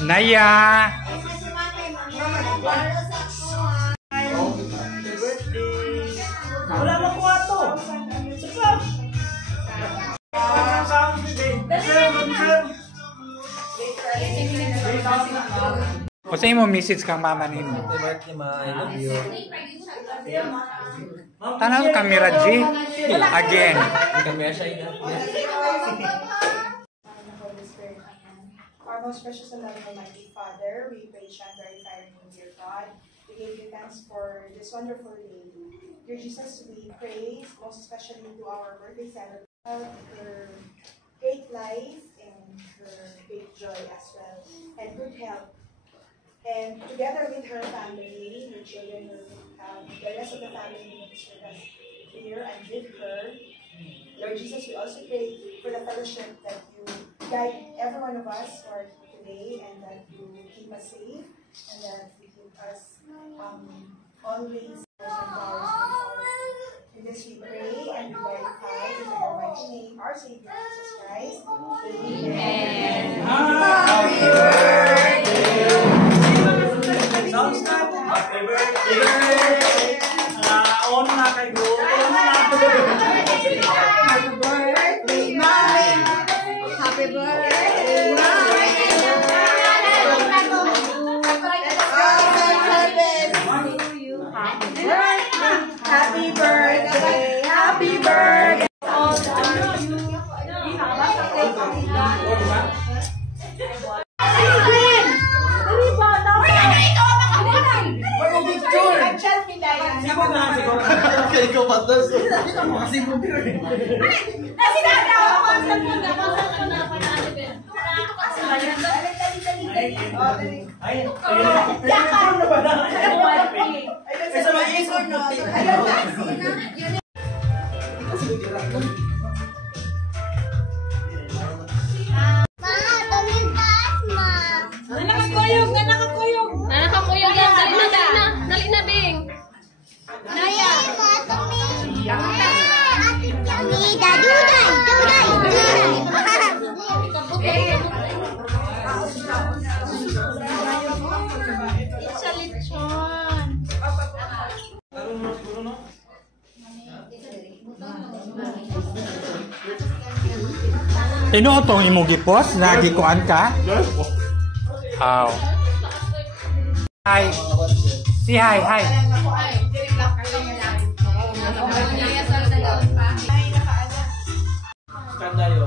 Naya. Wala na po ato. O sa imo message kang mama nimo. I love you. Tanaw camera G. Again. Our most precious and loving Almighty Father, we praise you and glorify your name, dear God. We give you thanks for this wonderful day. Dear Jesus, we praise most especially to our birthday celebrant, her great life and her great joy as well, and good health. And together with her family, her children, the rest of the family is with us here and with her. Lord Jesus, we also pray for the fellowship that you guide every one of us for today, and that you keep us safe, and that you keep us always in this we pray and we glorify in the mighty name our Savior Jesus Christ. Amen. Happy birthday. Sounds like happy birthday. On na kayo. Happy birthday, Mommy. Happy birthday, Mommy. Happy birthday, happy birthday. Ikaw patas. Kasi mo biro. Tino tong imong gipos, nagikuan ka? How? Hi. Si hi, hi. Kandayo.